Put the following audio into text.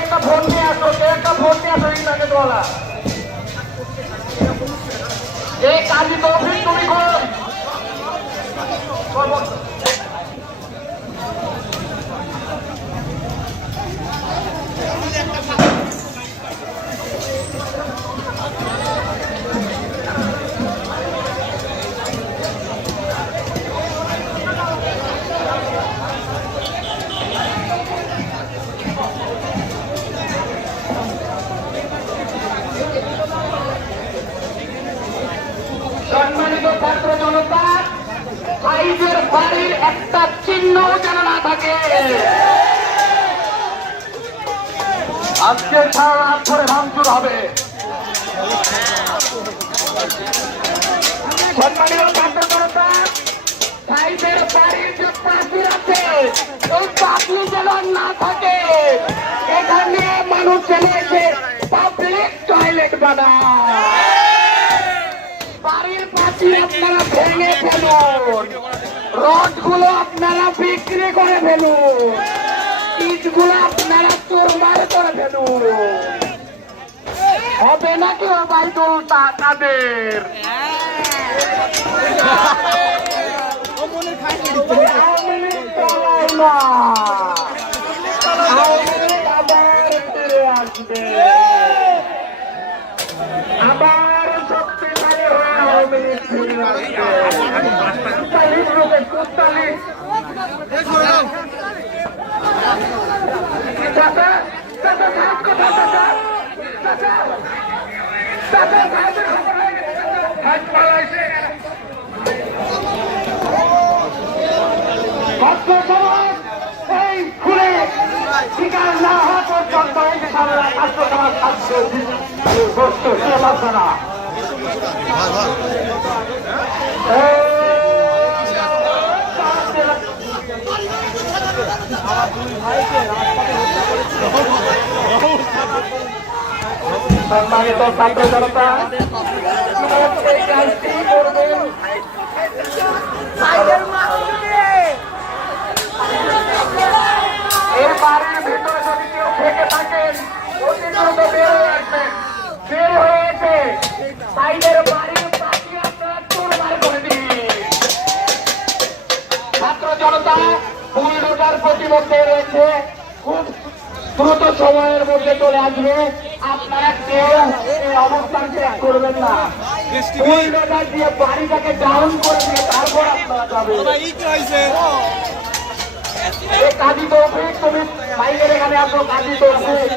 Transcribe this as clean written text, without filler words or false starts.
একটা ভোট নিয়ে আসো, একটা ভোট নিয়ে আসো ইন্টারনেট ওয়ালা। এই কাজী তৌফিক তুমি কোন? সম্মানিত ছাত্র জনতা, ভাইদের বাড়ির একটা চিহ্ন যেন না থাকে। আজকে সারা রাত ধরে ভাঙচুর হবে। সম্মানিত ছাত্র জনতা, ভাইদের বাড়ির যে প্রাচীর আছে ওই প্রাচীর যেন না থাকে। এখানে মানুষ চলে এসে পাবলিক টয়লেট বানায়। বাড়ির প্রাচীর আপনারা ভেঙে ফেলুন, রড গুলো আপনারা বিক্রি করে ফেলুন, ইট গুলো আপনারা চুরমার করে ফেলুন। হবে নাকি ওবায়দুল কাদের? আওয়ামী লীগ চালায় না, আওয়ামী লীগ আবার ফিরে আসবে, আবার শক্তিশালী হয়ে আওয়ামী লীগ ফিরে আসবে। ৪৫ লোকে ৪৫ চাচা চাচা সাহেব কোথায়? চাচা চাচা চাচা সাহেবের খবর হয়ে গেছে, হাত পালাইছে। ভদ্র সমাজ এই খুলে শিকার না হওয়া পর্যন্ত সারা ছাত্র সমাজ থাকছে বস্তু সে লাগবে না। সম্মানিত ছাত্র জনতা, এই কাজটি করবেন এই বাড়ির ভিতরে যদি কেউ থেকে থাকেন অতি দ্রুত বের হয়ে আসবেন। বের হয়েছে সাইডের বাড়ির পাখি আপনারা চুরমার করে দিন। ছাত্র জনতা বুলডোজার প্রতিমধ্যে রয়েছে, খুব দ্রুত সময়ের মধ্যে চলে আসবে। আপনারা কেউ এই অবস্থান ত্যাগ করবেন না। বুলডোজার দিয়ে বাড়িটাকে ডাউন করে দিয়ে তারপর আপনারা যাবেন। কাজী তৌফিক তুমি বাইরের এখানে আসো। কাজী তৌফিক